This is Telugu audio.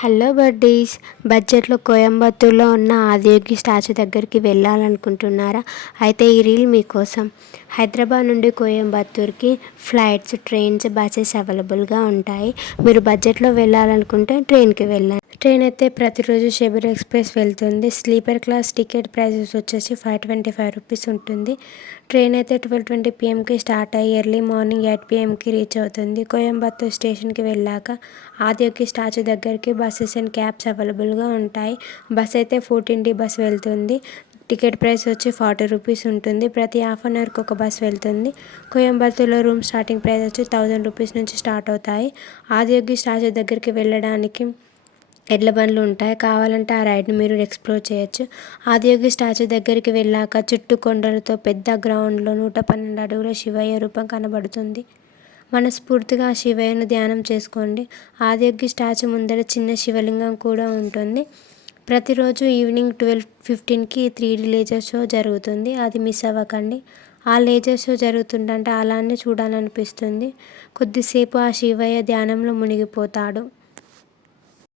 హలో బడ్డీస్, బడ్జెట్లో కోయంబత్తూర్లో ఉన్న ఆదియోగి స్టాచ్యూ దగ్గరికి వెళ్ళాలనుకుంటున్నారా? అయితే ఈ రీల్ మీకోసం. హైదరాబాద్ నుండి కోయంబత్తూర్కి ఫ్లైట్స్, ట్రైన్స్, బస్సెస్ అవైలబుల్గా ఉంటాయి. మీరు బడ్జెట్లో వెళ్ళాలనుకుంటే ట్రైన్కి వెళ్ళండి. ట్రైన్ అయితే ప్రతిరోజు షెబర్ ఎక్స్ప్రెస్ వెళ్తుంది. స్లీపర్ క్లాస్ టికెట్ ప్రైసెస్ వచ్చేసి 525 రూపీస్ ఉంటుంది. ట్రైన్ అయితే 12:20 PM స్టార్ట్ అయ్యి ఎర్లీ మార్నింగ్ 8 PM రీచ్ అవుతుంది. కోయంబత్తూర్ స్టేషన్కి వెళ్ళాక ఆదియోగి స్టాచ్యూ దగ్గరికి బస్సెస్ అండ్ క్యాబ్స్ అవైలబుల్గా ఉంటాయి. బస్ అయితే 14D బస్ వెళ్తుంది. టికెట్ ప్రైస్ వచ్చి 40 రూపీస్ ఉంటుంది. ప్రతి హాఫ్ అన్ అవర్కి ఒక బస్ వెళ్తుంది. కోయంబత్తూర్లో రూమ్ స్టార్టింగ్ ప్రైస్ వచ్చి 1000 రూపీస్ నుంచి స్టార్ట్ అవుతాయి. ఆదియోగి స్టాచ్యూ దగ్గరికి వెళ్ళడానికి ఎడ్ల బండ్లు ఉంటాయి. కావాలంటే ఆ రైడ్ని మీరు ఎక్స్ప్లోర్ చేయొచ్చు. ఆదియోగి స్టాచ్యూ దగ్గరికి వెళ్ళాక చుట్టూ కొండలతో పెద్ద గ్రౌండ్లో 112 అడుగుల శివయ్య రూపం కనబడుతుంది. మనస్ఫూర్తిగా ఆ శివయ్యను ధ్యానం చేసుకోండి. ఆదియోగి స్టాచ్యూ ముందర చిన్న శివలింగం కూడా ఉంటుంది. ప్రతిరోజు ఈవినింగ్ 12:15కి 3D లేజర్ షో జరుగుతుంది. అది మిస్ అవ్వకండి. ఆ లేజర్ షో జరుగుతుంటే అలానే చూడాలనిపిస్తుంది. కొద్దిసేపు ఆ శివయ్య ధ్యానంలో మునిగిపోతాడు.